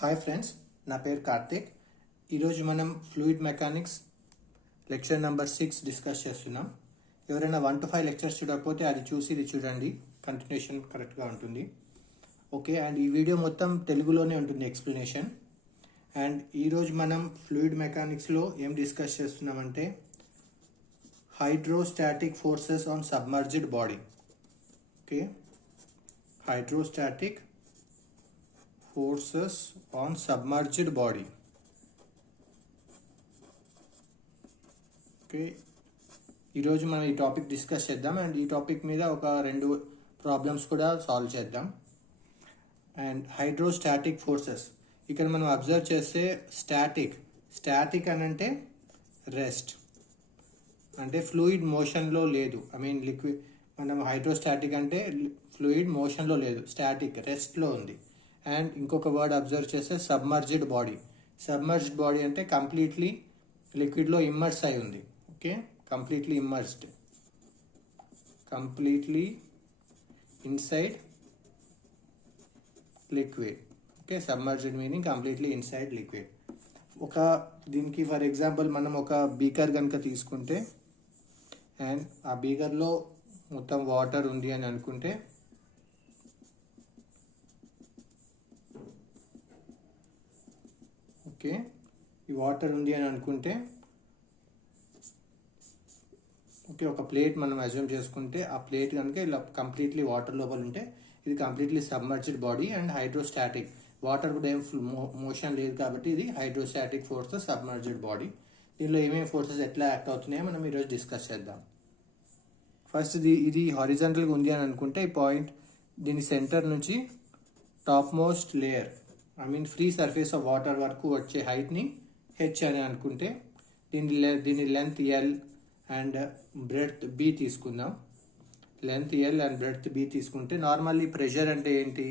Hi friends, నా పేరు కార్తిక్. ఈరోజు మనం fluid mechanics lecture number 6 discuss చేస్తున్నాం. ఎవరైనా 1 to 5 లెక్చర్స్ చూడకపోతే అది చూసి ఇది చూడండి, కంటిన్యూషన్ కరెక్ట్గా ఉంటుంది. ఓకే, అండ్ ఈ వీడియో మొత్తం తెలుగులోనే ఉంటుంది ఎక్స్ప్లెనేషన్. అండ్ ఈరోజు మనం ఫ్లూయిడ్ మెకానిక్స్లో ఏం డిస్కస్ చేస్తున్నామంటే hydrostatic forces on submerged body. Okay, hydrostatic forces on submerged body. Okay, ఈరోజు మనం ఈ టాపిక్ డిస్కస్ చేద్దాం అండ్ ఈ టాపిక్ మీద ఒక 2 ప్రాబ్లమ్స్ కూడా సాల్వ్ చేద్దాం. అండ్ హైడ్రోస్టాటిక్ ఫోర్సెస్ ఇక్కడ మనం అబ్జర్వ్ చేస్తే స్టాటిక్ అని అంటే రెస్ట్, అంటే ఫ్లూయిడ్ మోషన్లో లేదు. లిక్విడ్, మనం హైడ్రోస్టాటిక్ అంటే ఫ్లూయిడ్ మోషన్లో లేదు, స్టాటిక్ రెస్ట్లో ఉంది. అండ్ ఇంకొక వర్డ్ అబ్జర్వ్ చేస్తే సబ్మర్జ్డ్ బాడీ అంటే కంప్లీట్లీ లిక్విడ్లో ఇమ్మర్స్ అయి ఉంది. Okay, completely inside liquid. Okay, submerged meaning completely inside liquid. దీనికి ఫర్ ఎగ్జాంపుల్ మనం ఒక బీకర్ కనుక తీసుకుంటే అండ్ ఆ బీకర్లో మొత్తం వాటర్ ఉంది అని అనుకుంటే, ఓకే, ఈ వాటర్ ఉంది అని అనుకుంటే, ఓకే, ఒక ప్లేట్ మనం అజ్యూమ్ చేసుకుంటే ఆ ప్లేట్ కనుక ఇలా కంప్లీట్లీ వాటర్ లోపల ఉంటే ఇది completely submerged body and hydrostatic. Water కూడా ఏం మోషన్ లేదు కాబట్టి ఇది హైడ్రోస్టాటిక్ ఫోర్సెస్ సబ్మర్జ్డ్ బాడీ. దీనిలో ఏమేమి ఫోర్సెస్ ఎట్లా యాక్ట్ అవుతున్నాయో మనం ఈరోజు డిస్కస్ చేద్దాం. ఫస్ట్ ఇది హారిజాంటల్గా ఉంది అని అనుకుంటే ఈ పాయింట్, దీని సెంటర్ నుంచి top most layer free surface of water వరకు వచ్చే హైట్ని హెచ్ అని అనుకుంటే, దీని length L and breadth B తీసుకుందాం. Length L and breadth B తీసుకుంటే నార్మల్లీ ప్రెషర్ అంటే ఏంటి?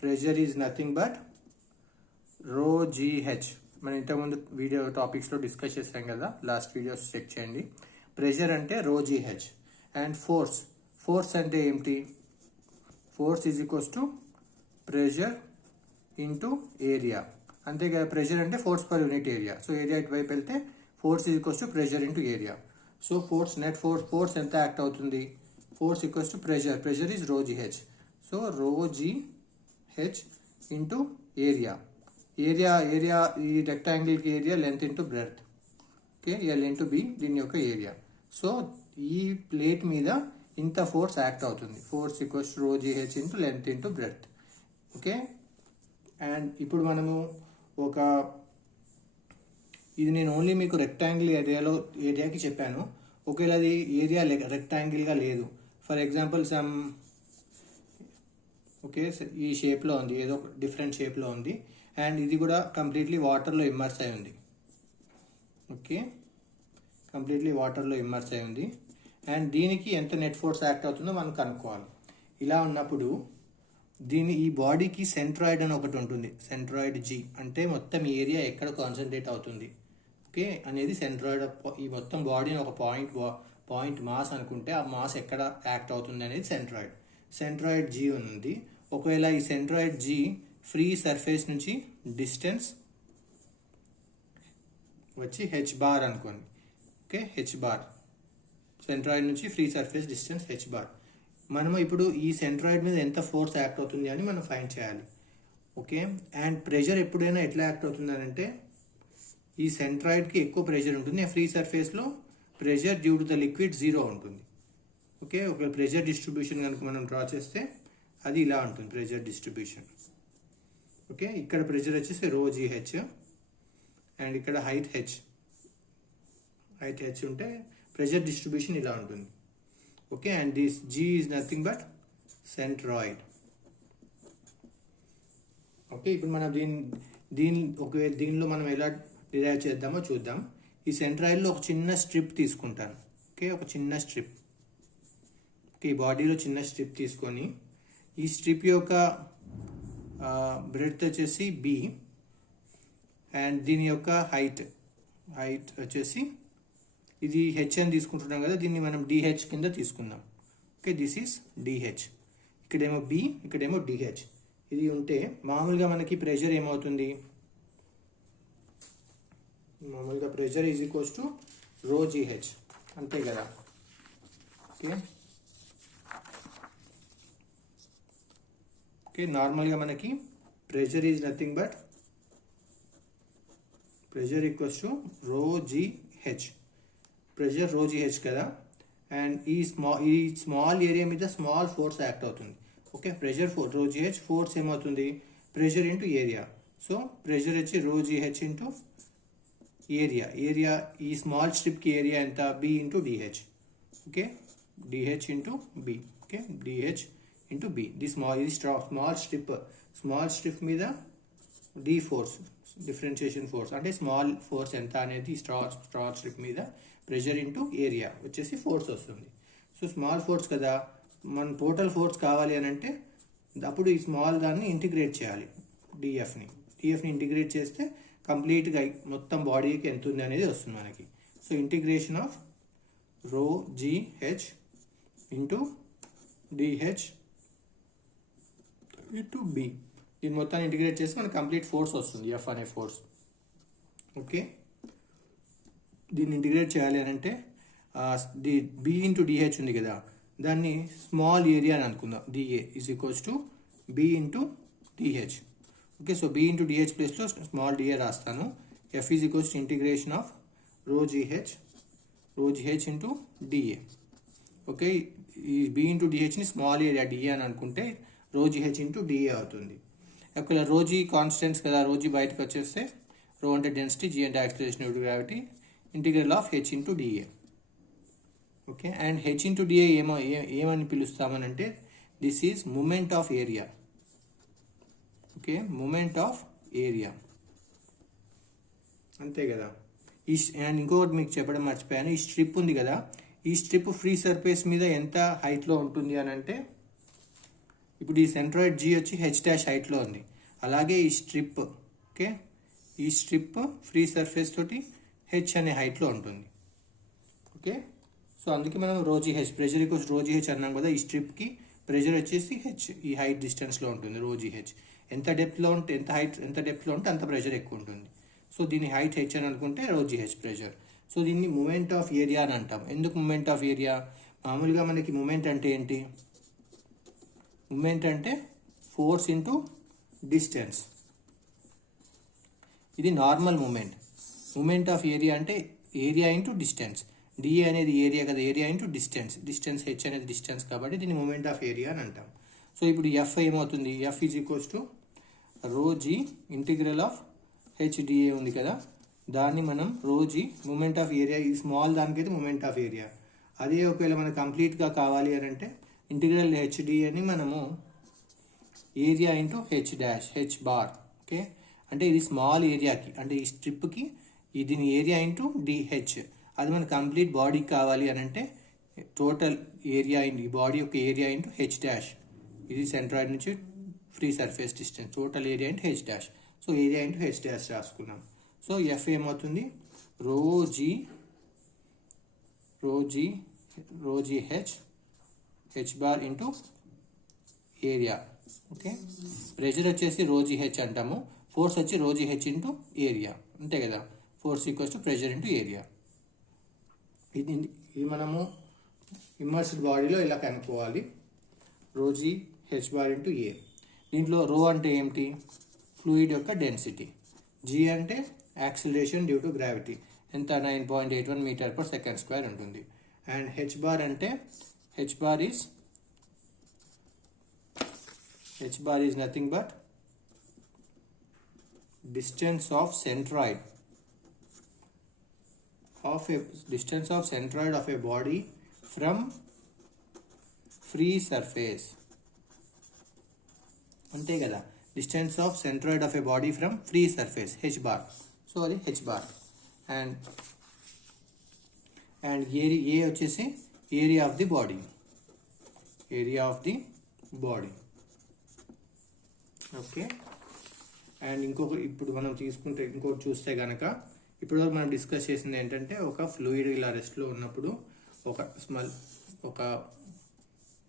Pressure is nothing but rho G H. మనం ఇంతకుముందు వీడియో టాపిక్స్లో డిస్కస్ చేసాం కదా, లాస్ట్ వీడియోస్ చెక్ చేయండి. ప్రెషర్ అంటే రో జీహెచ్. అండ్ ఫోర్స్ అంటే ఏంటి? Force is equals to pressure into area. అంతే కదా, ప్రెషర్ అంటే force per unit area. So area ఇటువైపు వెళ్తే force is equals to pressure into area. So net force ఎంత యాక్ట్ అవుతుంది? Force equals to pressure is rho GH. So rho GH into area. ఈ రెక్టాంగిల్కి area length into breadth. Okay, L into B దీని యొక్క area. So ఈ plate మీద ఇంత force act అవుతుంది. Force equals to rho GH into length into breadth. Okay, and ఇప్పుడు మనము ఇది నేను ఓన్లీ మీకు రెక్టాంగిల్ ఏరియాకి చెప్పాను. ఒకవేళ అది ఏరియా రెక్టాంగిల్గా లేదు, ఫర్ ఎగ్జాంపుల్ ఈ షేప్లో ఉంది, ఏదో డిఫరెంట్ షేప్లో ఉంది అండ్ ఇది కూడా కంప్లీట్లీ వాటర్లో ఇమ్మర్స్ అయి ఉంది. ఓకే, కంప్లీట్లీ వాటర్లో ఇమ్మర్స్ అయి ఉంది అండ్ దీనికి ఎంత నెట్ ఫోర్స్ యాక్ట్ అవుతుందో మనం కనుక్కోవాలి. ఇలా ఉన్నప్పుడు ఈ బాడీకి సెంట్రాయిడ్ అని ఒకటి ఉంటుంది. సెంట్రాయిడ్ జీ అంటే మొత్తం ఏరియా ఎక్కడ కాన్సన్ట్రేట్ అవుతుంది, ఓకే, అనేది సెంట్రాయిడ్. ఈ మొత్తం బాడీని ఒక పాయింట్ మాస్ అనుకుంటే ఆ మాస్ ఎక్కడ యాక్ట్ అవుతుంది అనేది సెంట్రాయిడ్ జీ ఉంది. ఒకవేళ ఈ సెంట్రాయిడ్ జీ ఫ్రీ సర్ఫేస్ నుంచి డిస్టెన్స్ వచ్చి హెచ్ బార్ అనుకోండి. ఓకే, హెచ్ బార్, సెంట్రాయిడ్ నుంచి free surface distance H bar. మనము ఇప్పుడు ఈ సెంట్రాయిడ్ మీద ఎంత ఫోర్స్ యాక్ట్ అవుతుంది అని మనం ఫైండ్ చేయాలి. ఓకే, అండ్ ప్రెషర్ ఎప్పుడైనా ఎట్లా యాక్ట్ అవుతుంది అని అంటే, ఈ సెంట్రాయిడ్కి ఎక్కువ ప్రెషర్ ఉంటుంది, ఫ్రీ సర్ఫేస్లో pressure due to the liquid 0 ఉంటుంది. ఓకే, ఒక ప్రెషర్ డిస్ట్రిబ్యూషన్ కనుక మనం డ్రా చేస్తే అది ఇలా ఉంటుంది, ప్రెషర్ డిస్ట్రిబ్యూషన్. ఓకే, ఇక్కడ ప్రెషర్ వచ్చేసి రో జీహెచ్ అండ్ ఇక్కడ హైట్ హెచ్ ఉంటే ప్రెషర్ డిస్ట్రిబ్యూషన్ ఇలా ఉంటుంది. Okay, and this G is nothing but centroid. Okay, ఇప్పుడు మనం దీనిలో మనం ఎలా డిరైవ్ చేద్దామో చూద్దాం. ఈ సెంట్రాయిడ్లో ఒక చిన్న స్ట్రిప్ తీసుకుంటాను. ఓకే, ఒక చిన్న స్ట్రిప్. ఓకే, ఈ బాడీలో చిన్న స్ట్రిప్ తీసుకొని ఈ స్ట్రిప్ యొక్క బ్రెడ్త్ వచ్చేసి B అండ్ దీని యొక్క హైట్ వచ్చేసి, ఇది హెచ్ అని తీసుకుంటున్నాం కదా, దీన్ని మనం డిహెచ్ కింద తీసుకుందాం. Okay, this is DH. ఇక్కడేమో బి, ఇక్కడేమో డిహెచ్. ఇది ఉంటే మామూలుగా మనకి ప్రెషర్ ఏమవుతుంది, మామూలుగా pressure is equals to rho GH అంతే కదా. ఓకే ఓకే నార్మల్గా మనకి pressure is nothing but pressure equals to rho GH, pressure రో జీహెచ్ కదా. అండ్ ఈ స్మాల్ ఏరియా మీద స్మాల్ ఫోర్స్ యాక్ట్ అవుతుంది. ఓకే ప్రెషర్ రో జీహెచ్, ఫోర్స్ ఏమవుతుంది pressure into area. So pressure వచ్చి రో జీహెచ్ ఇంటూ ఏరియా ఈ స్మాల్ స్ట్రిప్కి ఏరియా ఎంత B into DH. Okay DH into B. Okay DH into B. ఇది స్మాల్ స్ట్రిప్ మీద డి ఫోర్స్, డిఫరెన్షియేషన్ ఫోర్స్ అంటే స్మాల్ ఫోర్స్ ఎంత అనేది స్ట్రాట్ స్ట్రిప్ మీద ప్రెషర్ ఇంటూ ఏరియా వచ్చేసి ఫోర్స్ వస్తుంది. సో స్మాల్ ఫోర్స్ కదా, మన టోటల్ ఫోర్స్ కావాలి అని అంటే అప్పుడు ఈ స్మాల్ దాన్ని ఇంటిగ్రేట్ చేయాలి, డిఎఫ్ని ఇంటిగ్రేట్ చేస్తే కంప్లీట్గా మొత్తం బాడీకి ఎంత ఉంది అనేది వస్తుంది మనకి. So integration of rho GH into DH into B, దీన్ని మొత్తాన్ని ఇంటిగ్రేట్ చేస్తే మనకి కంప్లీట్ ఫోర్స్ వస్తుంది, ఎఫ్ అనే ఫోర్స్. ఓకే దీన్ని ఇంటిగ్రేట్ చేయాలి అని అంటే బి ఇంటూ డిహెచ్ ఉంది కదా, దాన్ని స్మాల్ ఏరియా అని అనుకుందాం. DA is equals to B into DH. Okay so B into DH ప్లేస్లో స్మాల్ డిఏ రాస్తాను. F is equals to integration of rho GH into DA. Okay ఈ బి ఇంటూ డిహెచ్ని small area DA అని అనుకుంటే రో GH into DA అవుతుంది. అక్కడ రో జీ కాన్స్టెంట్స్ కదా, రో జీ బయటకు వచ్చేస్తే రో అంటే డెన్సిటీ, జీ అంటే acceleration due to gravity, integral of H into DA. Okay and H into DA ఏమని పిలుస్తామనంటే this is moment of area. Okay moment of area అంతే కదా. అండ్ ఇంకొకటి మీకు చెప్పడం మర్చిపోయాను, ఈ స్ట్రిప్ ఉంది కదా, ఈ స్ట్రిప్ ఫ్రీ సర్ఫేస్ మీద ఎంత హైట్లో ఉంటుంది అని అంటే ఇప్పుడు ఈ సెంట్రాయిడ్ జీ వచ్చి హెచ్ డాష్ హైట్లో ఉంది, అలాగే ఈ స్ట్రిప్ ఓకే ఈ స్ట్రిప్ ఫ్రీ సర్ఫేస్ తోటి హెచ్ అనే హైట్లో ఉంటుంది. ఓకే సో అందుకే మనం రో జీహెచ్ ప్రెషర్ ఈక్వల్స్ రో జీహెచ్ అన్నాం కదా, ఈ స్ట్రిప్కి ప్రెషర్ వచ్చేసి హెచ్ ఈ హైట్ డిస్టెన్స్లో ఉంటుంది రో జీహెచ్. ఎంత డెప్త్లో ఉంటే ఎంత డెప్త్లో ఉంటే అంత ప్రెషర్ ఎక్కువ ఉంటుంది. సో దీని హైట్ హెచ్ అని అనుకుంటే రో జీహెచ్ ప్రెషర్. సో దీన్ని మూమెంట్ ఆఫ్ ఏరియా అని అంటాం. ఎందుకు మూమెంట్ ఆఫ్ ఏరియా, మామూలుగా మనకి మూమెంట్ అంటే ఏంటి, మూమెంట్ అంటే ఫోర్స్ ఇంటూ డిస్టెన్స్, ఇది normal moment. Moment of area అంటే ఏరియా ఇంటూ డిస్టెన్స్, డిఏ అనేది ఏరియా కదా, ఏరియా ఇంటూ డిస్టెన్స్ హెచ్ అనేది డిస్టెన్స్ కాబట్టి దీన్ని మూమెంట్ ఆఫ్ ఏరియా అని అంటాం. సో ఇప్పుడు ఎఫ్ ఏమవుతుంది, F is equals to rho G integral of హెచ్డిఏ ఉంది కదా, దాన్ని మనం రో జీ మూమెంట్ ఆఫ్ ఏరియా, ఈ స్మాల్ దానికైతే మూమెంట్ ఆఫ్ ఏరియా. అదే ఒకవేళ మనకు కంప్లీట్గా కావాలి అని అంటే ఇంటిగ్రల్ హెచ్డిఏని మనము area into H dash H bar. Okay అంటే ఇది స్మాల్ ఏరియాకి అంటే ఈ స్ట్రిప్కి దీని ఏరియా ఇంటూ డిహెచ్. అది మన కంప్లీట్ బాడీకి కావాలి అని అంటే టోటల్ ఏరియా ఈ బాడీ యొక్క ఏరియా ఇంటూ హెచ్ డాష్, ఇది సెంట్రాయిడ్ నుంచి free surface distance, total area into H dash. So area into H dash రాసుకున్నాం. సో ఎఫ్ ఏమవుతుంది rho G H bar into area. Okay pressure వచ్చేసి rho G H అంటాము, force వచ్చి రో G H into area అంతే కదా, force equals to pressure into area. ఇది మనము ఇమ్మర్స్డ్ బాడీలో ఇలా కనుక్కోవాలి, రో జీ హెచ్ బార్ ఇంటూ ఏ. దీంట్లో రో అంటే ఏమిటి, ఫ్లూయిడ్ యొక్క డెన్సిటీ, జీ అంటే యాక్సిలరేషన్ డ్యూ టు గ్రావిటీ ఎంత 9.81 మీటర్ పర్ సెకండ్ స్క్వేర్ ఉంటుంది. అండ్ హెచ్ బార్ అంటే H bar is nothing but distance of centroid of a body from free surface అంతే కదా, distance of centroid of A body from free surface H bar. So అది H bar. And ఏ వచ్చేసి area of the body. Okay and ఇప్పుడు మనం ఇంకోటి చూస్తే కనుక ఇప్పటివరకు మనం డిస్కస్ చేసింది ఏంటంటే ఒక ఫ్లూయిడ్ ఇలా రెస్ట్లో ఉన్నప్పుడు ఒక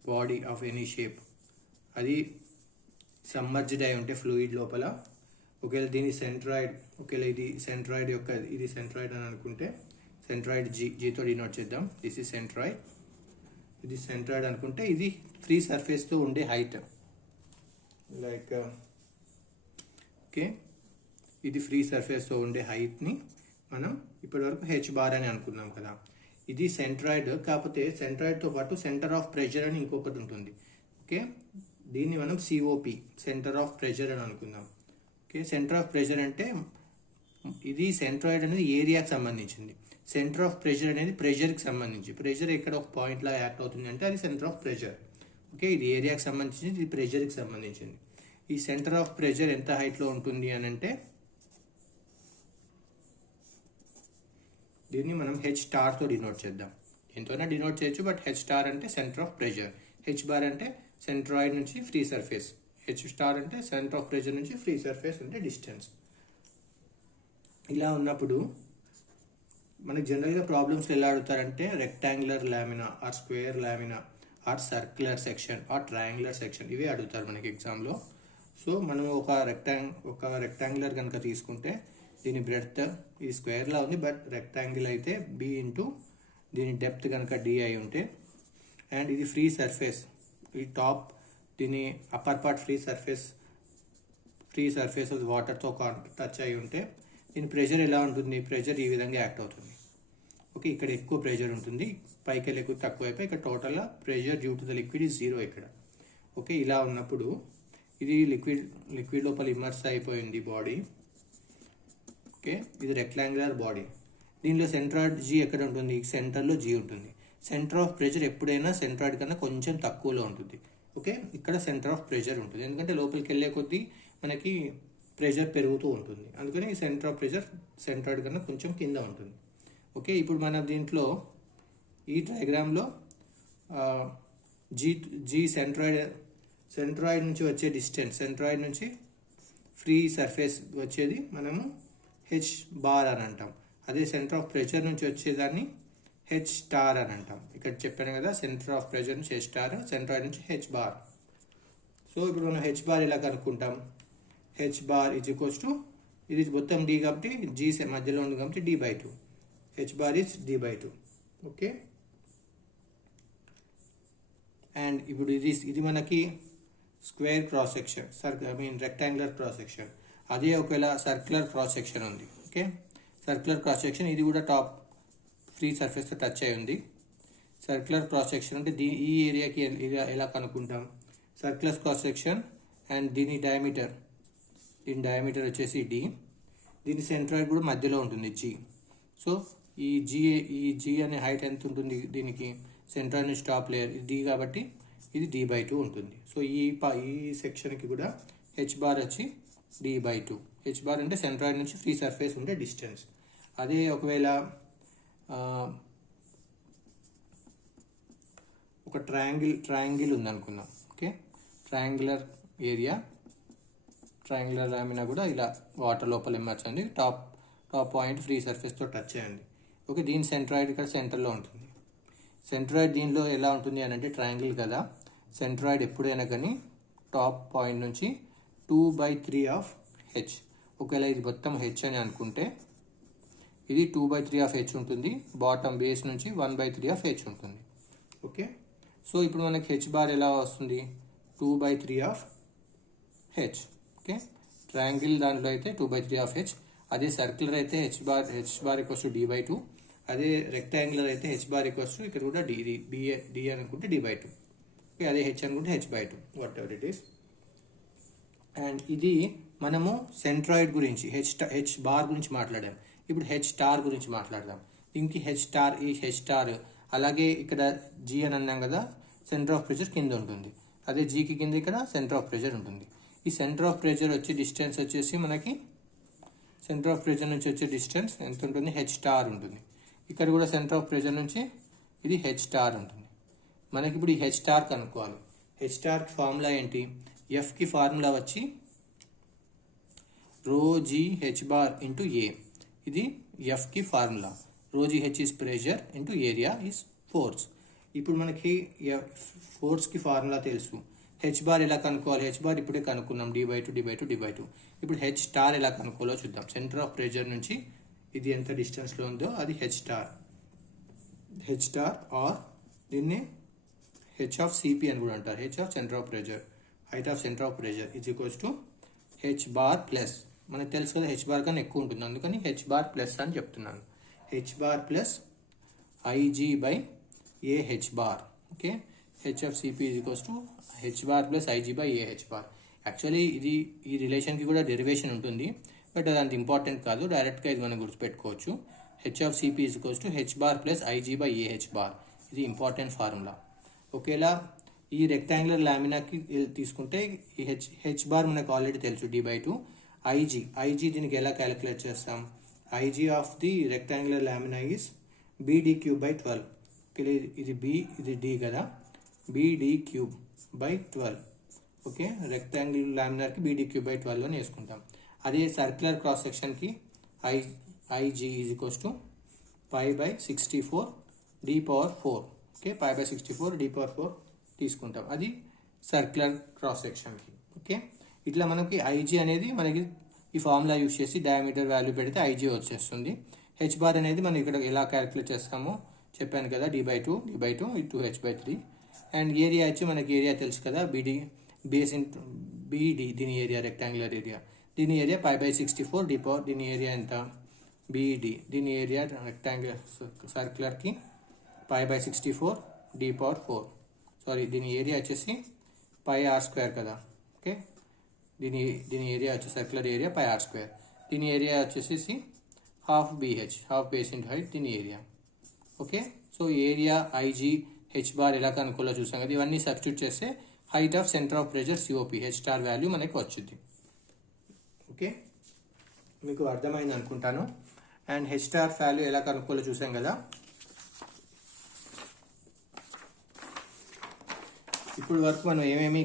బాడీ ఆఫ్ ఎనీ షేప్ అది సమ్మర్జ్డ్ అయి ఉంటే ఫ్లూయిడ్ లోపల, ఒకవేళ దీని సెంట్రాయిడ్, ఒకవేళ ఇది సెంట్రాయిడ్ యొక్క ఇది సెంట్రాయిడ్ అని అనుకుంటే సెంట్రాయిడ్ జీతో డినోట్ చేద్దాం. దిస్ ఈజ్ సెంట్రాయిడ్, ఇది సెంట్రాయిడ్ అనుకుంటే ఇది ఫ్రీ సర్ఫేస్తో ఉండే హైట్, లైక్ ఓకే, ఇది ఫ్రీ సర్ఫేస్తో ఉండే హైట్ని మనం ఇప్పటివరకు హెచ్ బార్ అని అనుకున్నాం కదా. ఇది సెంట్రాయిడ్, కాకపోతే సెంట్రాయిడ్తో పాటు సెంటర్ ఆఫ్ ప్రెషర్ అని ఇంకొకటి ఉంటుంది. ఓకే, దీన్ని మనం సిఓపి, సెంటర్ ఆఫ్ ప్రెషర్ అని అనుకుందాం. ఓకే, సెంటర్ ఆఫ్ ప్రెషర్ అంటే ఇది సెంట్రాయిడ్ అనేది ఏరియాకి సంబంధించింది, సెంటర్ ఆఫ్ ప్రెషర్ అనేది ప్రెషర్కి సంబంధించి. ప్రెషర్ ఎక్కడ ఒక పాయింట్లో యాక్ట్ అవుతుంది అంటే అది సెంటర్ ఆఫ్ ప్రెషర్. ఓకే, ఇది ఏరియాకి సంబంధించింది, ఇది ప్రెషర్కి సంబంధించింది. ఈ సెంటర్ ఆఫ్ ప్రెషర్ ఎంత హైట్లో ఉంటుంది అని అంటే దీన్ని మనం హెచ్ స్టార్తో డినోట్ చేద్దాం. ఎంతైనా డినోట్ చేయొచ్చు, బట్ హెచ్ స్టార్ అంటే centre of pressure, H bar అంటే సెంట్రాయిడ్ నుంచి ఫ్రీ సర్ఫేస్, హెచ్ స్టార్ అంటే సెంటర్ ఆఫ్ ప్రెషర్ నుంచి ఫ్రీ సర్ఫేస్ అంటే డిస్టెన్స్. ఇలా ఉన్నప్పుడు మనకి జనరల్గా ప్రాబ్లమ్స్లో ఎలా అడుగుతారంటే rectangular lamina or square lamina or circular section or triangular section, ఇవే అడుగుతారు మనకి ఎగ్జామ్లో. సో మనం ఒక రెక్టాంగులర్ కనుక తీసుకుంటే దీని బ్రెడ్త్ ఇది స్క్వేర్లా ఉంది, బట్ రెక్టాంగిల్ అయితే బి ఇంటూ దీని డెప్త్ కనుక డి అయి ఉంటే, అండ్ ఇది ఫ్రీ సర్ఫేస్, ఈ టాప్ దీని upper part free surface of వాటర్తో టచ్ అయి ఉంటే దీని ప్రెషర్ ఎలా ఉంటుంది, ప్రెషర్ ఈ విధంగా యాక్ట్ అవుతుంది. ఓకే, ఇక్కడ ఎక్కువ ప్రెషర్ ఉంటుంది, పైకి వెళ్ళి ఎక్కువ తక్కువ అయిపోయి ఇక్కడ టోటల్గా pressure due to the liquid is zero ఇక్కడ. ఓకే, ఇలా ఉన్నప్పుడు ఇది లిక్విడ్ లోపల ఇమర్స్ అయిపోయింది బాడీ. ఓకే, ఇది రెక్టాంగులర్ బాడీ, దీనిలో సెంట్రాయిడ్ జీ ఎక్కడ ఉంటుంది, సెంటర్లో జీ ఉంటుంది. సెంటర్ ఆఫ్ ప్రెషర్ ఎప్పుడైనా సెంట్రాయిడ్ కన్నా కొంచెం తక్కువలో ఉంటుంది. ఓకే, ఇక్కడ సెంటర్ ఆఫ్ ప్రెషర్ ఉంటుంది, ఎందుకంటే లోపలికి వెళ్ళే కొద్దీ మనకి ప్రెషర్ పెరుగుతూ ఉంటుంది, అందుకని ఈ సెంటర్ ఆఫ్ ప్రెషర్ సెంట్రాయిడ్ కన్నా కొంచెం కింద ఉంటుంది. ఓకే, ఇప్పుడు మన దీంట్లో ఈ డయాగ్రామ్లో జీ సెంట్రాయిడ్ నుంచి వచ్చే డిస్టెన్స్, సెంట్రాయిడ్ నుంచి ఫ్రీ సర్ఫేస్ వచ్చేది మనము హెచ్ బార్ అని అంటాం. అదే సెంటర్ ఆఫ్ ప్రెషర్ నుంచి వచ్చేదాన్ని హెచ్ స్టార్ అని అంటాం. ఇక్కడ చెప్పాను కదా, సెంటర్ ఆఫ్ ప్రెషర్ నుంచి హెచ్ స్టార్, సెంట్రాయిడ్ నుంచి హెచ్ బార్. సో ఇప్పుడు మనం హెచ్ బార్ ఎలా కనుక్కుంటాం, H bar is equals to, ఇది మొత్తం డి కాబట్టి జీ మధ్యలో ఉంది కాబట్టి d/2, H bar is d/2. Okay, and ఇప్పుడు ఇది మనకి square cross section, rectangular cross section. అదే ఒకవేళ సర్క్యులర్ క్రాస్ సెక్షన్ ఉంది. ఓకే, సర్క్యులర్ క్రాస్ సెక్షన్, ఇది కూడా టాప్ ఫ్రీ సర్ఫేస్తో టచ్ అయి ఉంది. సర్క్యులర్ క్రాస్ సెక్షన్ అంటే ఈ ఏరియాకి ఎలా కనుక్కుంటాం, సర్క్యులర్ క్రాస్ సెక్షన్ అండ్ దీని డయామీటర్ వచ్చేసి డి, దీని సెంట్రాయిడ్ కూడా మధ్యలో ఉంటుంది జీ. సో ఈ జీ అనే హైట్ ఎంత ఉంటుంది, దీనికి సెంట్రాయిడ్ నుంచి టాప్ లేయర్ డి కాబట్టి ఇది d/2 ఉంటుంది. సో ఈ సెక్షన్కి కూడా హెచ్ బార్ వచ్చి d/2. హెచ్ బార్ అంటే సెంట్రాయిడ్ నుంచి ఫ్రీ సర్ఫేస్ ఉండే డిస్టెన్స్. అదే ఒకవేళ ఒక ట్రయాంగిల్ ఉందనుకుందాం. ఓకే, ట్రయాంగులర్ లామినా కూడా ఇలా వాటర్ లోపల ఇమ్మర్స్ అయింది, టాప్ పాయింట్ ఫ్రీ సర్ఫేస్తో టచ్ అయ్యింది. ఓకే, దీని సెంట్రాయిడ్ ఇక్కడ సెంటర్లో ఉంటుంది. సెంట్రాయిడ్ దీనిలో ఎలా ఉంటుంది అని అంటే ట్రయాంగిల్ కదా, సెంట్రాయిడ్ ఎప్పుడైనా కానీ టాప్ పాయింట్ నుంచి 2/3 ఆఫ్ హెచ్, ఒకవేళ ఇది మొత్తం హెచ్ అని అనుకుంటే ఇది 2/3 ఆఫ్ హెచ్ ఉంటుంది, బాటమ్ బేస్ నుంచి 1/3 ఆఫ్ హెచ్ ఉంటుంది. ఓకే, సో ఇప్పుడు మనకి హెచ్ బార్ ఎలా వస్తుంది, 2/3 ఆఫ్ హెచ్. ఓకే, ట్రయాంగిల్ దాంట్లో అయితే 2/3 ఆఫ్ హెచ్, అదే సర్క్యులర్ అయితే H bar equals to d/2, అదే రెక్టాంగులర్ అయితే హెచ్ బార్ ఈక్వల్స్ టు ఇక్కడ కూడా డి అనుకుంటే d/2. ఓకే, అదే హెచ్ అనుకుంటే h/2, what ever it is. And ఇది మనము సెంట్రాయిడ్ గురించి హెచ్ బార్ గురించి మాట్లాడాం. ఇప్పుడు హెచ్ స్టార్ గురించి మాట్లాడదాం. దీనికి హెచ్ స్టార్ అలాగే ఇక్కడ జీ అని అన్నాం కదా, సెంటర్ ఆఫ్ ప్రెషర్ కింద ఉంటుంది, అదే జీకి కింద ఇక్కడ సెంటర్ ఆఫ్ ప్రెషర్ ఉంటుంది. ఈ సెంటర్ ఆఫ్ ప్రెషర్ వచ్చి డిస్టెన్స్ వచ్చేసి మనకి సెంటర్ ఆఫ్ ప్రెషర్ నుంచి వచ్చే డిస్టెన్స్ ఎంత ఉంటుంది, హెచ్ స్టార్ ఉంటుంది. ఇక్కడ కూడా సెంటర్ ఆఫ్ ప్రెషర్ నుంచి ఇది హెచ్ స్టార్ ఉంటుంది. మనకి ఇప్పుడు ఈ హెచ్ స్టార్ కనుక్కోవాలి. హెచ్ స్టార్ ఫార్ములా ఏంటి, ఎఫ్కి ఫార్ములా వచ్చి ρg H bar into A, ఇది ఎఫ్కి formula. ρg H is pressure into area is force. ఇప్పుడు మనకి ఫోర్స్కి ఫార్ములా తెలుసు, హెచ్ బార్ ఎలా కనుక్కోవాలి? హెచ్ బార్ ఇప్పుడే కనుక్కున్నాం, d/2. ఇప్పుడు హెచ్ స్టార్ ఎలా కనుక్కోవాలో చూద్దాం. సెంటర్ ఆఫ్ ప్రెషర్ నుంచి ఇది ఎంత డిస్టెన్స్లో ఉందో అది హెచ్ స్టార్ ఆర్ దీన్ని హెచ్ ఆఫ్ సిపి అని కూడా అంటారు. H of centre of pressure, height of centre of pressure is equals to H bar plus, మనకు తెలుసు కదా హెచ్ బార్ కన్నా ఎక్కువ ఉంటుంది, అందుకని హెచ్ బార్ ప్లస్ అని చెప్తున్నాను. H bar plus IG by A H bar. Okay, H of CP is equals to H bar plus IG by A H bar. Actually ఈ రిలేషన్కి కూడా డెరివేషన్ ఉంటుంది, బట్ అది అంత ఇంపార్టెంట్ కాదు, డైరెక్ట్గా ఇది మనం గుర్తుపెట్టుకోవచ్చు. H of CP is equals to H bar plus IG by A H bar. ఇది ఇంపార్టెంట్ ఫార్ములా. ఒకేలా ఈ రెక్టాంగులర్ లామినాకి తీసుకుంటే ఈ హెచ్ బార్ మనకు ఆల్రెడీ తెలుసు, d/2. ఐజీ దీనికి ఎలా క్యాలిక్యులేట్ చేస్తాం? IG of the rectangular lamina is bd³/12. Okay, ఇది బి ఇది డి కదా, bd³/12. ఓకే, రెక్టాంగులర్ లామినార్కి bd³/12 అని వేసుకుంటాం. అదే సర్క్యులర్ క్రాస్ సెక్షన్కి IG is equals to π/64 d⁴. Okay, π/64 d⁴ తీసుకుంటాం, అది సర్క్యులర్ క్రాస్ సెక్షన్కి. ఓకే, ఇట్లా మనకి ఐజీ అనేది మనకి ఈ ఫార్ములా యూస్ చేసి డయామీటర్ వాల్యూ పెడితే ఐజీ వచ్చేస్తుంది. హెచ్ బార్ అనేది మనం ఇక్కడ ఎలా క్యాలిక్యులేట్ చేస్తామో చెప్పాను కదా, d/2 2h/3. అండ్ ఏరియా వచ్చి మనకి ఏరియా తెలుసు కదా, బేస్ ఇంటూ బీడి, దీని ఏరియా రెక్టాంగులర్ ఏరియా, దీని ఏరియా π/64 d⁴. దీని ఏరియా ఎంత? బీడి. దీని ఏరియా రెక్టాంగులర్ సర్క్యులర్కి π/64 d⁴. సారీ, దీని ఏరియా వచ్చేసి πr² కదా. ఓకే, దీని ఏరియా వచ్చి సర్క్యులర్ ఏరియా πr². దీని ఏరియా వచ్చేసి half BH, half base into height, దీని area. Okay, so area IG H bar ఎలా కనుక్కోలో చూసాం కదా. ఇవన్నీ సబ్స్టిట్యూట్ చేస్తే height of centre of pressure COP H star value మనకి వచ్చింది. ఓకే, మీకు అర్థమైంది అనుకుంటాను. అండ్ హెచ్ స్టార్ వాల్యూ ఎలా కనుక్కోలో చూసాం కదా. ఇప్పుడు వరకు మనం ఏమేమి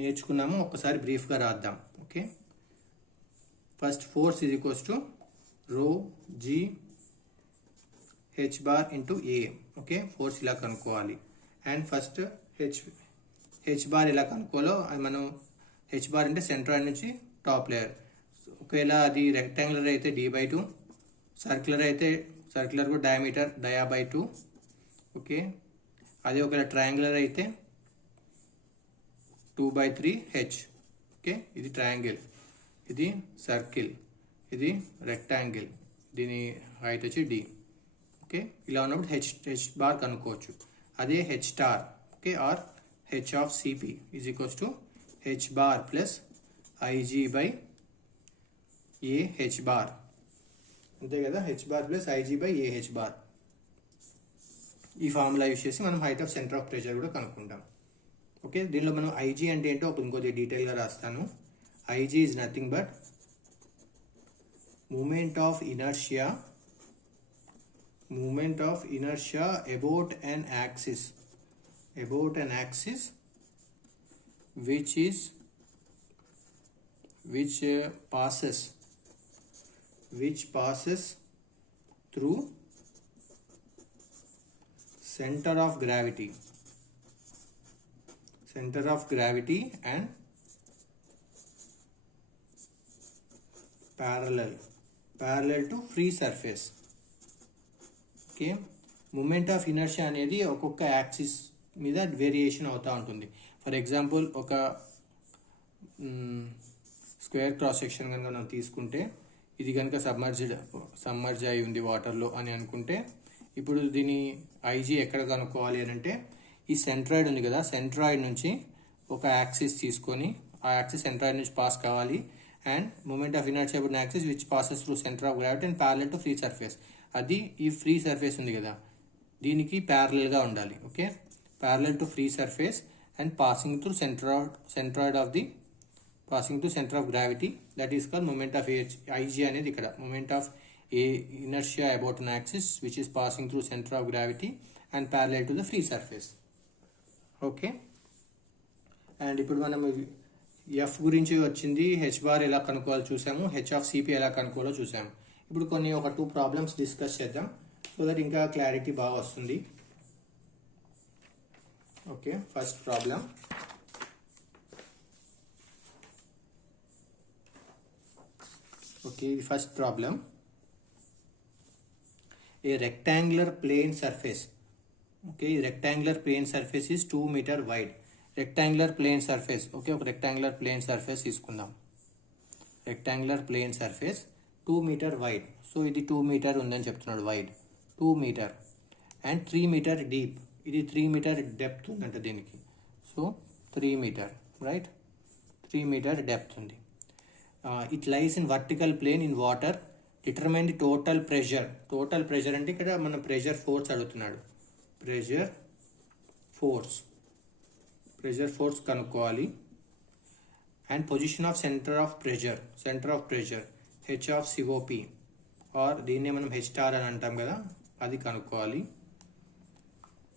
నేర్చుకున్నామో ఒకసారి బ్రీఫ్గా రాద్దాం. Okay, first force is equals to ρg H bar into A. Okay, force ఇలా కనుక్కోవాలి. అండ్ ఫస్ట్ హెచ్ బార్ ఎలా కనుక్కోవాలో అది మనం, హెచ్ బార్ అంటే సెంట్రాయిడ్ నుంచి టాప్ లేయర్. ఒకవేళ అది రెక్టాంగులర్ అయితే d/2, సర్క్యులర్ అయితే సర్క్యులర్ కూడా డయామీటర్ dia/2. ఓకే, అదే ఒకవేళ ట్రయాంగులర్ అయితే 2/3h. ఓకే, ఇది ట్రయాంగిల్, ఇది సర్కిల్, ఇది రెక్టాంగిల్, దీని హైట్ వచ్చి d. ఓకే, ఇలా ఉన్నప్పుడు హెచ్ బార్ కనుక్కోవచ్చు. అదే H star, okay, R H of CP is equals to H bar plus IG by A H bar. అంతే కదా, H bar plus IG by A H bar. ఈ formula use చేసి మనం height of centre of pressure కూడా కనుక్కుంటాం. Okay, దీనిలో మనం IG అంటే ఏంటో ఇంకొద్ది డీటెయిల్గా రాస్తాను. IG is nothing but moment of inertia about an axis which passes through center of gravity and parallel to free surface. Okay, moment of inertia అనేది ఒక్కొక్క యాక్సిస్ మీద వేరియేషన్ అవుతూ ఉంటుంది. ఫర్ ఎగ్జాంపుల్ ఒక స్క్వేర్ క్రాస్ సెక్షన్ కనుక మనం తీసుకుంటే, ఇది కనుక సబ్మర్జ్ అయి ఉంది వాటర్లో అని అనుకుంటే, ఇప్పుడు దీని ఐజీ ఎక్కడ కనుక్కోవాలి అని అంటే, ఈ సెంట్రాయిడ్ ఉంది కదా, సెంట్రాయిడ్ నుంచి ఒక యాక్సిస్ తీసుకొని ఆ యాక్సిస్ సెంట్రాయిడ్ నుంచి పాస్ కావాలి. And moment of inertia about an axis which passes through center of gravity and parallel to free surface. అది ఈ ఫ్రీ సర్ఫేస్ ఉంది కదా, దీనికి ప్యారలల్గా ఉండాలి. Okay, parallel to free surface and passing through centroid of gravity, that is called moment of IG అనేది ఇక్కడ moment of inertia about an axis which is passing through center of gravity and parallel to the free surface. Okay, and ఇప్పుడు మనం F గురించి వచ్చింది, H bar ఎలా కనుక్కోవాలో చూసాము, H of CP ఎలా కనుక్కోవాలో చూసాము. ఇప్పుడు ఒక 2 ప్రాబ్లమ్స్ డిస్కస్ చేద్దాం, సో దట్ ఇంకా క్లారిటీ బాగా వస్తుంది. Okay, first problem, Okay, the first problem. A rectangular plane surface. Okay, rectangular plane surface is 2 meter wide. Rectangular plane surface. Okay, ఒక rectangular plane surface తీసుకుందాం. Rectangular plane surface 2 meter wide. So ఇది 2 meter ఉందని చెప్తున్నాడు wide. 2 meter and 3 meter deep. ఇది 3 meter depth ఉందంట దీనికి. So 3 meter, right? 3 meter depth ఉంది. It lies in vertical plane in water. Determine the total pressure. Total pressure అంటే ఇక్కడ మన ప్రెషర్ ఫోర్స్ అడుగుతున్నాడు. ప్రెషర్ ఫోర్స్ కనుక్కోవాలి. And position of centre of pressure H of COP or దీన్నే మనం H star అని అంటాం కదా, అది కనుక్కోవాలి.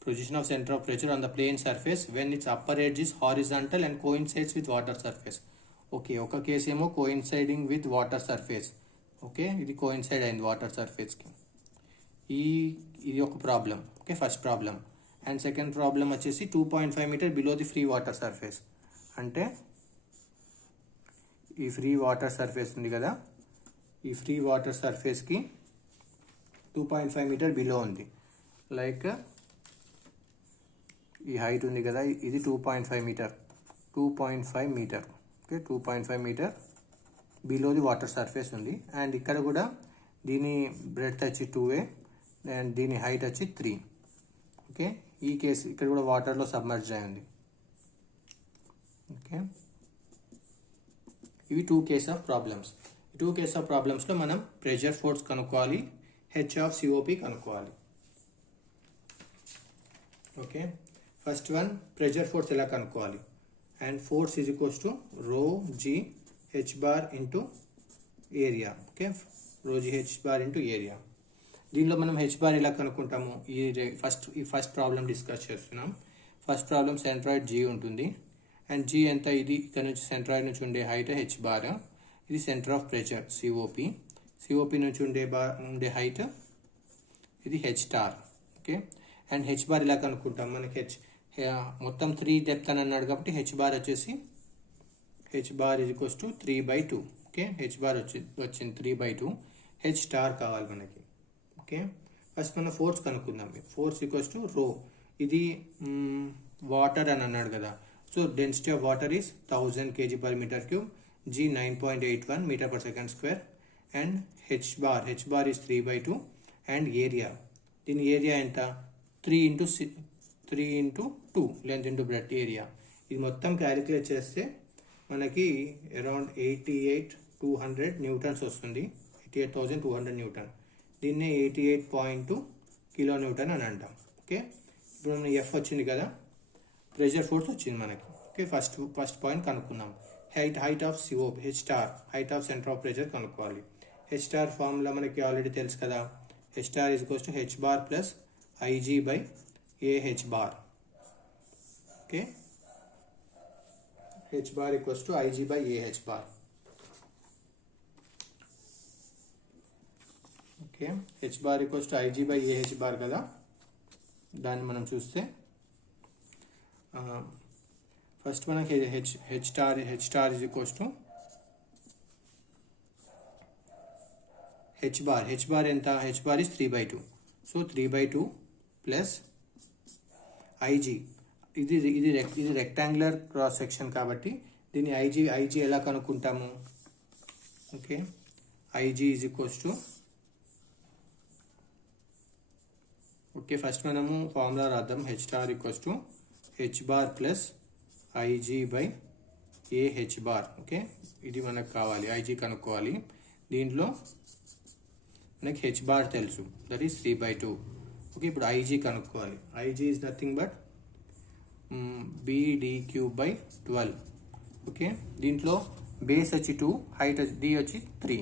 Position of centre of pressure on the plane surface when its upper edge is horizontal and coincides with water surface. Okay, ఒక case ఏమో coinciding with water surface. Okay, ఇది కోయిన్సైడ్ అయింది వాటర్ సర్ఫేస్కి. ఇది ఒక problem. Okay, first problem. And second problem వచ్చేసి 2.5 metre below the free water surface. అంటే ఈ ఫ్రీ వాటర్ సర్ఫేస్ ఉంది కదా, ఈ ఫ్రీ వాటర్ సర్ఫేస్కి 2.5 మీటర్ బిలో ఉంది. లైక్ ఈ హైట్ ఉంది కదా, ఇది 2.5 metre. Okay, 2.5 metre below the water surface ఉంది. అండ్ ఇక్కడ కూడా దీని బ్రెడ్త్ వచ్చి 2a అండ్ దీని హైట్ వచ్చి 3. ఓకే, ఈ కేసు ఇక్కడ కూడా వాటర్లో సబ్మర్జ్ అయి ఉంది. ఓకే, ఇవి 2 కేస్ ఆఫ్ ప్రాబ్లమ్స్. ఈ 2 కేస్ ఆఫ్ ప్రాబ్లమ్స్లో మనం ప్రెషర్ ఫోర్స్ కనుక్కోవాలి, హెచ్ ఆఫ్ సిఓపి కనుక్కోవాలి. Okay, first one pressure force ఎలా కనుక్కోవాలి. And force is equals to rho G H bar into area. Okay, rho G H bar into area. దీనిలో మనం H bar ఎలా కనుక్కుంటాము, ఈ ఫస్ట్ ప్రాబ్లం డిస్కస్ చేస్తున్నాం. First problem centroid G ఉంటుంది. And G ఎంత, ఇది ఇక్కడ నుంచి సెంట్రాయిడ్ నుంచి ఉండే హైట్ హెచ్ బార్. ఇది సెంటర్ ఆఫ్ ప్రెషర్ సిఓపి నుంచి ఉండే హైట్ ఇది H star. Okay, and H bar ఎలా కనుక్కుంటాం, మనకి మొత్తం 3 డెప్త్ అని అన్నాడు కాబట్టి హెచ్ బార్ వచ్చేసి H bar is equals to 3/2. Okay, H bar వచ్చింది 3/2. హెచ్ స్టార్ కావాలి మనకి. ఓకే, ఫస్ట్ మనం ఫోర్స్ కనుక్కుందాం. Force equals to rho. ఇది వాటర్ అని అన్నాడు కదా, so density of water is 1000 kg/m3. G 9.81 m/s². And H bar is 3/2. And area, దీని ఏరియా ఎంత, 3 into 2 length into breadth area. ఇది మొత్తం క్యాలిక్యులేట్ చేస్తే మనకి అరౌండ్ 88,200 న్యూటన్స్ వస్తుంది. 88,200 న్యూటన్. దీన్నే 88.2 కిలో న్యూటన్ అని అంటాం. ఓకే, ఇప్పుడు మనం ఎఫ్ వచ్చింది కదా, ప్రెషర్ ఫోర్స్ వచ్చింది మనకి. ఓకే, ఫస్ట్ పాయింట్ కనుక్కున్నాం. Height of COP H star, height of centre of pressure కనుక్కోవాలి. హెచ్ స్టార్ ఫార్ములా మనకి ఆల్రెడీ తెలుసు కదా, H star is equals to H bar plus IG by AH bar. Okay, H bar equals to IG by AH bar. Okay, H bar equals to IG by AH bar కదా, దాన్ని మనం చూస్తే first మనకి H star is equals to H bar ఎంత, H bar is 3/2. So 3/2 plus IG. ఇది rectangular cross section కాబట్టి దీన్ని ఐజీ ఎలా కనుక్కుంటాము. Okay, IG is equals to, okay first మనము ఫార్ములా రాద్దాం. H star equals to H bar plus IG by AH bar. Okay, ఇది మనకు కావాలి, ఐజీ కనుక్కోవాలి. దీంట్లో మనకి హెచ్ బార్ తెలుసు, దట్ ఈస్ 3/2. ఓకే, ఇప్పుడు ఐజీ కనుక్కోవాలి. IG is nothing but BD3/12. Okay, దీంట్లో బేస్ వచ్చి 2, హైట్ డి వచ్చి 3.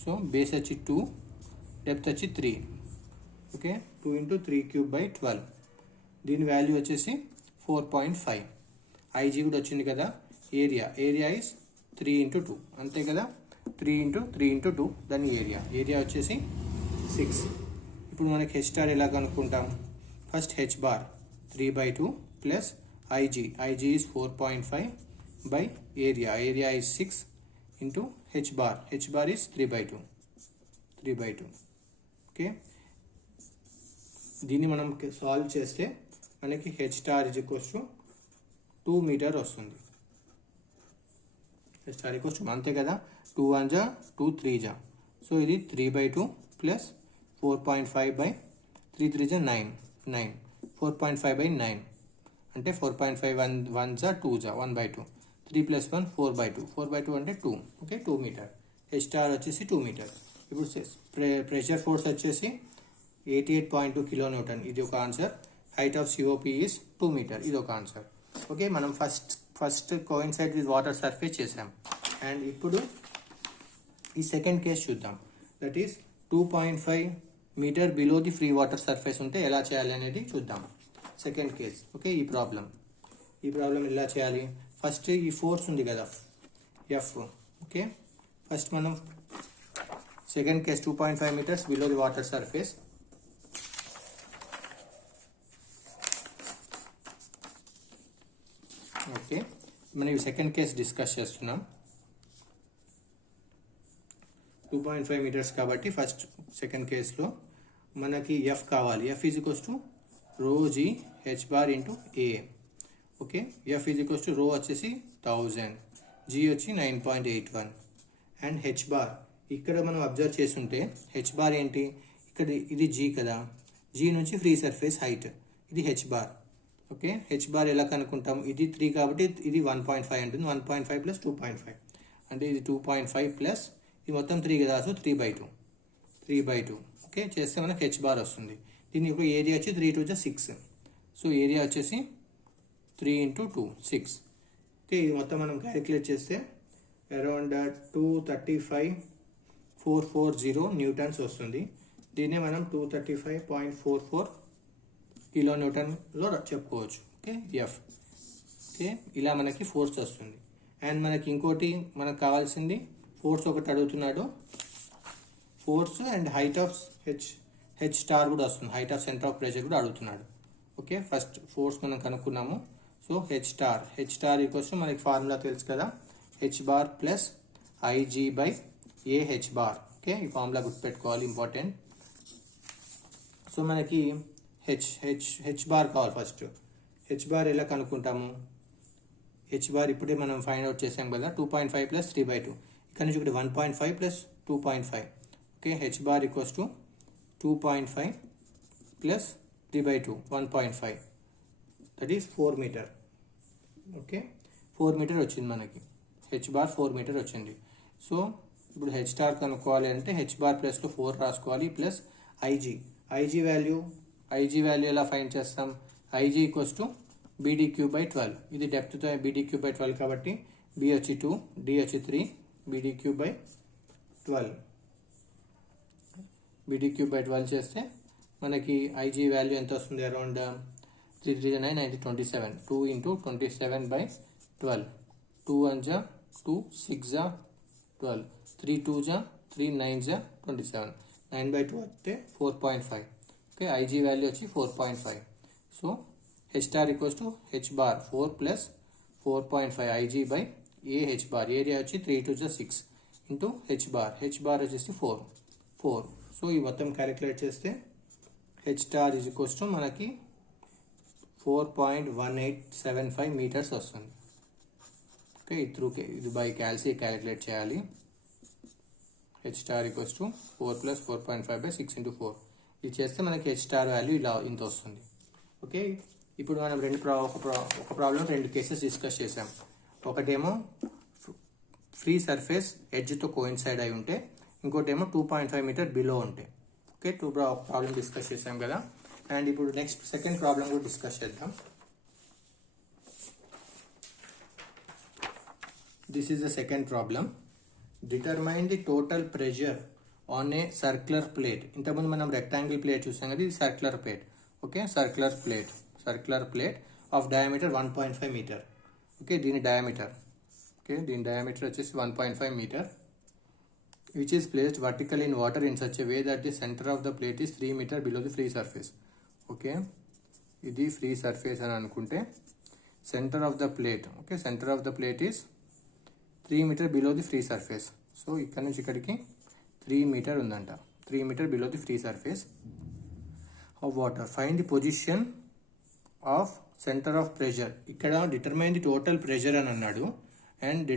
సో బేస్ వచ్చి 2, డెప్త్ వచ్చి 3. ఓకే, 2 × 3³/12. దీని వాల్యూ వచ్చేసి 4.5. ఐజీ కూడా వచ్చింది కదా. ఏరియా ఈజ్ 3 × 2 అంతే కదా, 3 × 2 దాని ఏరియా వచ్చేసి 6. ఇప్పుడు మనకి హెచ్ స్టార్ ఎలా కనుక్కుంటాం, first H bar 3/2 plus IG is 4.5 by area is 6. into h bar is 3/2 okay. దీన్ని మనం సాల్వ్ చేస్తే మనకి h star is equals to 2 meter వస్తుంది. h star equals to అంతే కదా, 2 1 జా 2 3 జా, సో ఇది 3/2 ప్లస్ 4.5/3 3 జా 9 4.5/9 అంటే 4.5 1 జా 2 జా 1/2 3 + 1 4/2 4/2 అంటే 2 ఓకే 2 మీటర్. h star వచ్చేసి 2 మీటర్. ఇప్పుడు ప్రెషర్ ఫోర్స్ వచ్చేసి 88.2 కిలోన్యూటన్, ఇది ఒక answer. Height of COP is 2 metre, ఇది ఒక ఆన్సర్. ఓకే, మనం first coincide with water surface చేసాం. అండ్ ఇప్పుడు ఈ సెకండ్ కేస్ చూద్దాం. That is 2.5 metre below the free water surface ఉంటే ఎలా చేయాలి అనేది చూద్దాం. Second case okay. ఈ ప్రాబ్లం ఎలా చేయాలి? ఫస్ట్ ఈ ఫోర్స్ ఉంది కదా F, ఓకే. ఫస్ట్ మనం second case 2.5 metres below the water surface. Okay, మనం ఈ సెకండ్ కేస్ డిస్కస్ చేస్తున్నాం. 2.5 మీటర్స్ కాబట్టి ఫస్ట్ సెకండ్ కేసులో మనకి F కావాలి. F is equals to ρg h bar into A. Okay, F is equals to రో వచ్చేసి 1000, G వచ్చి 9.81 అండ్ h bar ఇక్కడ మనం అబ్జర్వ్ చేస్తుంటే h bar ఏంటి, ఇక్కడ ఇది G కదా, G నుంచి ఫ్రీ సర్ఫేస్ హైట్, ఇది h bar. Okay, h bar ఎలా కనుక్కుంటాం, ఇది 3 కాబట్టి ఇది 1.5 ఉంటుంది. 1.5 ప్లస్ 2.5 అంటే ఇది 2.5 ప్లస్ ఇది మొత్తం 3 కదా, సో 3/2 ఓకే చేస్తే మనకి h bar వస్తుంది. దీని యొక్క ఏరియా వచ్చి 3 2 6, సో ఏరియా వచ్చేసి 3 × 2 6. ఓకే, ఇది మొత్తం మనం క్యాలిక్యులేట్ చేస్తే అరౌండ్ 235.440 న్యూటన్స్ వస్తుంది. దీన్నే మనం 235.44 కిలో న్యూటన్లో చెప్పుకోవచ్చు. Okay, F. ఓకే, ఇలా మనకి ఫోర్స్ వస్తుంది. అండ్ మనకి ఇంకోటి మనకు కావాల్సింది ఫోర్స్ ఒకటి అడుగుతున్నాడు, force and height of H star కూడా వస్తుంది, height of centre of pressure కూడా అడుగుతున్నాడు. ఓకే, ఫస్ట్ ఫోర్స్ మనం కనుక్కున్నాము. సో హెచ్ స్టార్ ఈక్వల్స్ మనకి ఫార్ములా తెలుసు కదా, h bar plus IG/AH bar. Okay, ఈ ఫార్ములా గుర్తుపెట్టుకోవాలి, ఇంపార్టెంట్. సో మనకి హెచ్ బార్ కావాలి. ఫస్ట్ హెచ్ బార్ ఎలా కనుక్కుంటాము, హెచ్ బార్ ఇప్పుడే మనం ఫైండ్ అవుట్ చేసాం కదా, 2.5 ప్లస్ 3/2, ఇక్కడ నుంచి ఒకటి 1.5 plus 2.5. Okay, H bar equals to 2.5 plus 3/2 1.5, that is 4 metre. Okay, 4 metre వచ్చింది మనకి, హెచ్ బార్ 4 మీటర్ వచ్చింది. సో ఇప్పుడు హెచ్ స్టార్ కనుక్కోవాలి అంటే హెచ్ బార్ ప్లస్లో 4 రాసుకోవాలి ప్లస్ ఐజీ వాల్యూ ఎలా ఫైండ్ చేస్తాం, IG ఈక్వల్స్ టు BDQ/12. ఇది డెప్త్తో BDQ/12 కాబట్టి B వచ్చి 2, D వచ్చి 3, BDQ/12 చేస్తే మనకి IG వాల్యూ ఎంత వస్తుంది, అరౌండ్ 3 3 9 9 27, 2 × 27/12, 2 1 జా 2, 6 జా 12, 3 2 జా 3, 9 జా 27, 9/2 వస్తే 4.5. ఓకే, IG వాల్యూ వచ్చి 4.5. So H star equals to H bar 4 plus 4.5 IG/AH bar, area వచ్చి 3 2 6 ఇంటూ హెచ్ బార్ వచ్చేసి 4. సో ఈ మొత్తం క్యాలిక్యులేట్ చేస్తే H star is equals to మనకి 4.1875 మీటర్స్ వస్తుంది. ఓకే, ఇది బై క్యాల్సీ క్యాలిక్యులేట్ చేయాలి. H star equals to 4 plus 4.5/6 × 4. ఇది చేస్తే మనకి హెచ్ స్టార్ వాల్యూ ఇలా ఇంత వస్తుంది. ఓకే, ఇప్పుడు మనం ఒక ప్రాబ్లం 2 కేసెస్ డిస్కస్ చేసాం. ఒకటేమో ఫ్రీ సర్ఫేస్ ఎడ్జ్తో కోయిన్సైడ్ అయి ఉంటే, ఇంకోటేమో 2.5 మీటర్ బిలో ఉంటే. ఓకే, ప్రాబ్లం డిస్కస్ చేసాం కదా. అండ్ ఇప్పుడు నెక్స్ట్ సెకండ్ ప్రాబ్లం కూడా డిస్కస్ చేద్దాం. This is the second problem. Determine the total pressure on a circular plate. ఇంతకుముందు మనం రెక్టాంగిల్ ప్లేట్ చూసాం కదా, ఇది circular plate. Okay, circular plate of diameter 1.5 metre. Okay, దీని డయామీటర్ వచ్చేసి 1.5 metre, which is placed vertically in water in such a way that the center of the plate is 3 meter below the free surface. Okay, ఇది free surface అని అనుకుంటే centre of the plate, okay, centre of the plate is 3 metre below the free surface. So ఇక్కడ నుంచి ఇక్కడికి 3 metre ఉందంట. 3 metre below the free surface of water. Find the position of centre of pressure. ఇక్కడ determine the total pressure అని అన్నాడు. And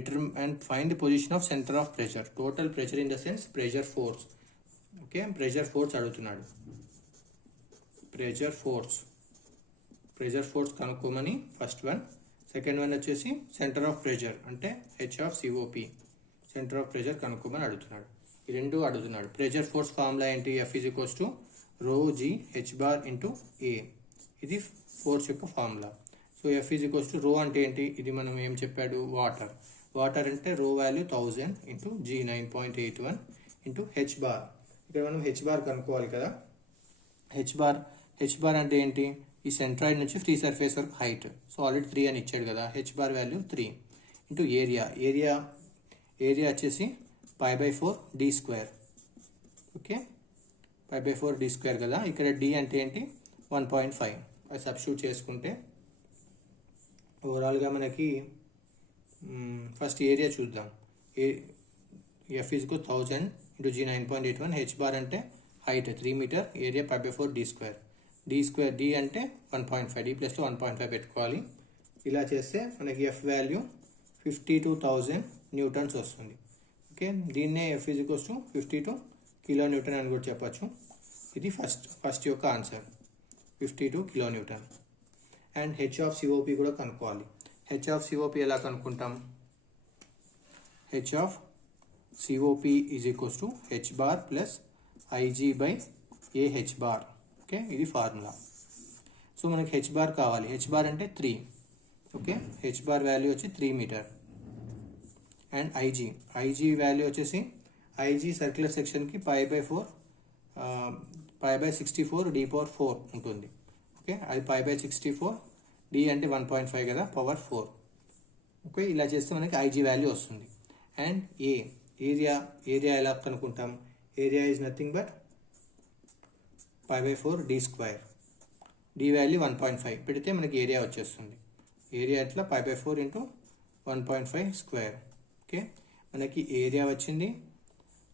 find the position of centre of pressure. Total pressure in the sense pressure force. Okay, pressure force అడుగుతున్నాడు. Pressure force కనుక్కోమని first one. Second one వచ్చేసి centre of pressure అంటే H of COP. Centre of pressure కనుక్కోమని అడుగుతున్నాడు. ఈ రెండు అడుగుతున్నాడు. Pressure force formula ఏంటి? F is equals to rho G H bar into A. ఇది ఫోర్స్ యొక్క formula. So F is equals to rho అంటే ఏంటి? ఇది మనం ఏం చెప్పాడు? వాటర్ అంటే rho value 1000 into G 9.81 into H bar. ఇక్కడ మనం హెచ్ బార్ కనుక్కోవాలి కదా. హెచ్ బార్ అంటే ఏంటి? ఈ సెంట్రాయిడ్ నుంచి ఫ్రీ సర్ఫేస్ వరకు హైట్. సో ఆల్రెడీ 3 అని ఇచ్చాడు కదా. H bar value 3 into area వచ్చేసి π/4 d². ఓకే, π/4 d² కదా. ఇక్కడ d అంటే ఏంటి? 1.5. అది సబ్స్టిట్యూట్ చేసుకుంటే ఓవరాల్గా మనకి ఫస్ట్ ఏరియా చూద్దాం. F is equal 1000 into G 9.81. H bar అంటే height 3 metre, area π/4 d². d అంటే 1.5. d ప్లస్లో 1.5 పెట్టుకోవాలి. ఇలా చేస్తే మనకి F వాల్యూ 52,000 న్యూటన్స్ వస్తుంది. ఓకే, దీన్నే F is equals to 52 kilo newton అని కూడా చెప్పచ్చు. ఇది ఫస్ట్ యొక్క answer 52 kilo newton. And H of COP కూడా కనుక్కోవాలి. హెచ్ ఆఫ్ సిఓపి ఎలా కనుక్కుంటాం? H of COP is equals to H bar plus IG by A H bar. Okay, ఇది ఫార్ములా. సో మనకి హెచ్ బార్ కావాలి. హెచ్ బార్ అంటే 3. Okay, H bar value వచ్చి 3 metre. And IG value వచ్చేసి IG circular సెక్షన్కి π/64 d⁴ ఉంటుంది. Okay, అది π/64, d అంటే 1.5 కదా, పవర్ 4. ఓకే, ఇలా చేస్తే మనకి ఐజీ వాల్యూ వస్తుంది. అండ్ ఏరియా ఎలా కనుక్కుంటాం? Area is nothing but π/4 d². d value 1.5 పెడితే మనకి ఏరియా వచ్చేస్తుంది. ఏరియా ఎట్లా? π/4 ఇంటూ 1.5 స్క్వేర్. ఓకే, మనకి ఏరియా వచ్చింది,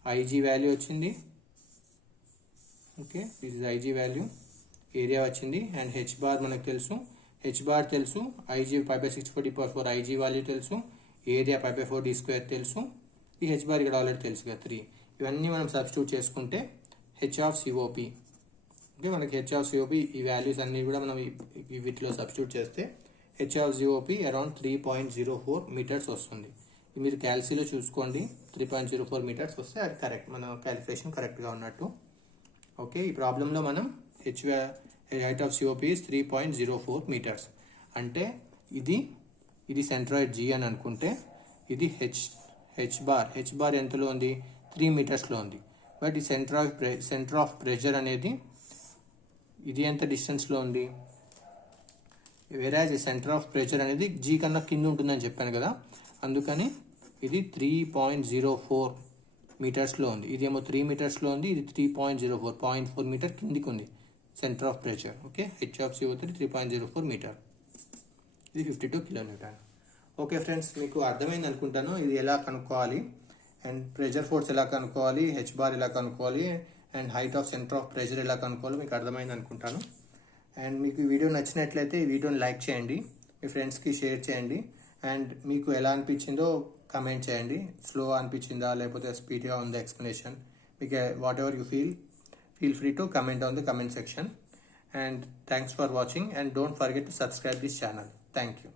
ఐజీ వాల్యూ వచ్చింది. Okay, this is IG value. Area వచ్చింది. అండ్ హెచ్ బార్ మనకు తెలుసు. ఐజీ π/64 d⁴ ఐజీ వాల్యూ తెలుసు. ఏరియా π/4 d² తెలుసు. ఈ హెచ్ బార్ ఇక్కడ ఆల్రెడీ తెలుసు కదా 3. ఇవన్నీ మనం సబ్స్టిట్యూట్ చేసుకుంటే హెచ్ ఆఫ్ సిఓపి. ఓకే, మనకి హెచ్ ఆఫ్ సిఓపి ఈ వాల్యూస్ అన్నీ కూడా మనం వీటిలో సబ్స్టిట్యూట్ చేస్తే H of COP around 3.04 metres వస్తుంది. మీరు క్యాల్సీలో చూసుకోండి. 3.04 మీటర్స్ వస్తే అది కరెక్ట్, మన క్యాలిక్యులేషన్ కరెక్ట్గా ఉన్నట్టు. ఓకే, ఈ ప్రాబ్లంలో మనం height of COP is 3.04 metres. అంటే ఇది సెంట్రాయిడ్ జీ అని అనుకుంటే ఇది హెచ్ బార్ ఎంతలో ఉంది? 3 మీటర్స్లో ఉంది. బట్ ఈ సెంటర్ ఆఫ్ ప్రెషర్ అనేది ఇది ఎంత డిస్టెన్స్లో ఉంది? వేరేజ్ సెంటర్ ఆఫ్ ప్రెషర్ అనేది జీ కన్నా కింద ఉంటుందని చెప్పాను కదా, అందుకని ఇది 3.04 మీటర్స్లో ఉంది. ఇదేమో 3 మీటర్స్లో ఉంది. ఇది 3.04, 0.4 మీటర్ కిందికి ఉంది centre of pressure. Okay, H of సిఓ3 3.04 మీటర్. ఇది 52 కిలో న్యూటన్. ఓకే ఫ్రెండ్స్, మీకు అర్థమైంది అనుకుంటాను ఇది ఎలా కనుక్కోవాలి. అండ్ ప్రెషర్ ఫోర్స్ ఎలా కనుక్కోవాలి, హెచ్ బార్ ఎలా కనుక్కోవాలి, and height of centre of pressure ఎలా కనుక్కోవాలి మీకు అర్థమైంది అనుకుంటాను. అండ్ మీకు ఈ వీడియో నచ్చినట్లయితే ఈ వీడియోని లైక్ చేయండి, మీ ఫ్రెండ్స్కి షేర్ చేయండి. అండ్ మీకు ఎలా అనిపించిందో కమెంట్ చేయండి. స్లో అనిపించిందా లేకపోతే స్పీడ్గా ఉందా ఎక్స్ప్లెనేషన్, మీకు what ever you feel free to comment on the comment section. And thanks for watching, and don't forget to subscribe this channel. Thank you.